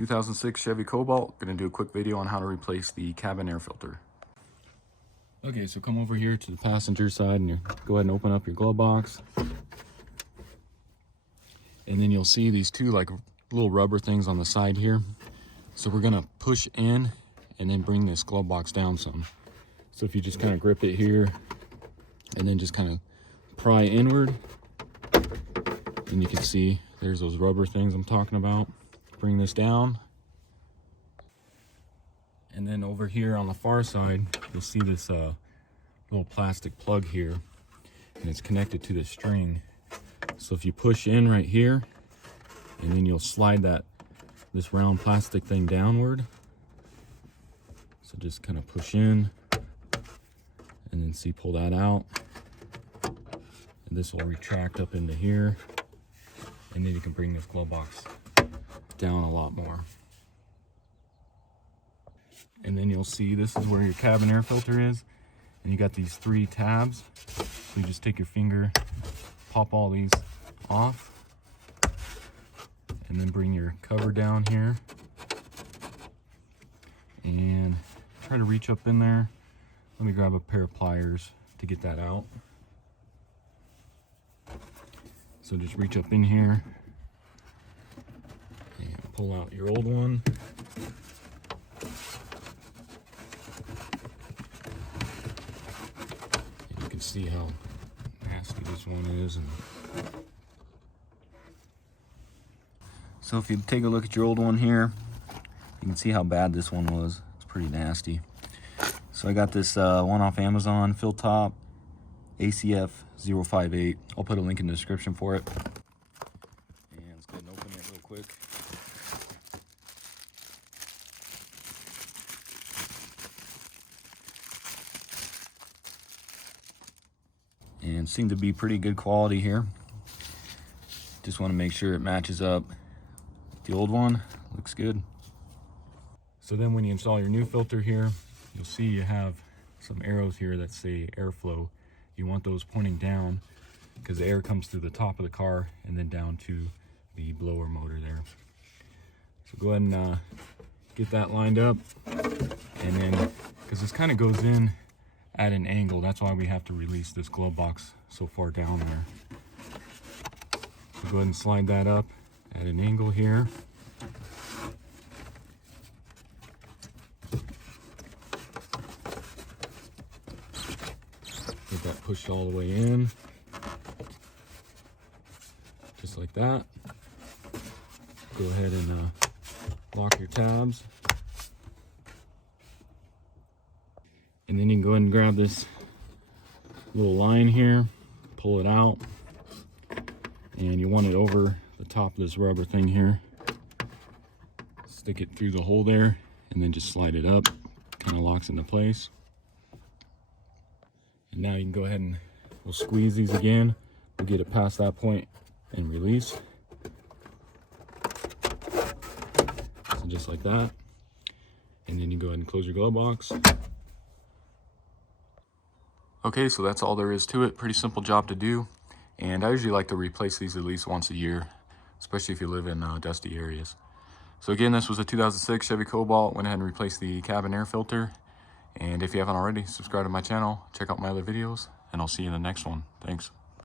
2006 Chevy Cobalt. Gonna do a quick video on how to replace the cabin air filter. Okay, so come over here to the passenger side and you go ahead and open up your glove box. And then you'll see these two like little rubber things on the side here. So we're gonna push in and then bring this glove box down some. So if you just kind of grip it here and then just kind of pry inward, and you can see there's those rubber things I'm talking about. Bring this down. And then over here on the far side, you'll see this little plastic plug here, and it's connected to the string. So if you push in right here, and then you'll slide this round plastic thing downward. So just kind of push in, and then see, pull that out. And this will retract up into here, and then you can bring this glove box down a lot more. And then you'll see this is where your cabin air filter is, and you got these 3 tabs. So you just take your finger, pop all these off, and then bring your cover down here and try to reach up in there. Let me grab a pair of pliers to get that out. So just reach up in here and pull out your old one. And you can see how nasty this one is. So if you take a look at your old one here, you can see how bad this one was. It's pretty nasty. So I got this one off Amazon, fill top, ACF 058. I'll put a link in the description for it. And let's go ahead and open it real quick. And seemed to be pretty good quality here. Just want to make sure it matches up. The old one looks good. So then when you install your new filter here, you'll see you have some arrows here that say airflow. You want those pointing down because the air comes through the top of the car and then down to the blower motor there. So go ahead and get that lined up, and then because this kind of goes in at an angle, that's why we have to release this glove box so far down there. So go ahead and slide that up at an angle here. Get that pushed all the way in, just like that. Go ahead and lock your tabs. And then you can go ahead and grab this little line here, pull it out, and you want it over the top of this rubber thing here. Stick it through the hole there, and then just slide it up. Kind of locks into place. And now you can go ahead and we'll squeeze these again. We'll get it past that point and release. So just like that. And then you go ahead and close your glove box. Okay, so that's all there is to it. Pretty simple job to do. And I usually like to replace these at least once a year, especially if you live in dusty areas. So again, this was a 2006 Chevy Cobalt. Went ahead and replaced the cabin air filter. And if you haven't already, subscribe to my channel, check out my other videos, and I'll see you in the next one. Thanks.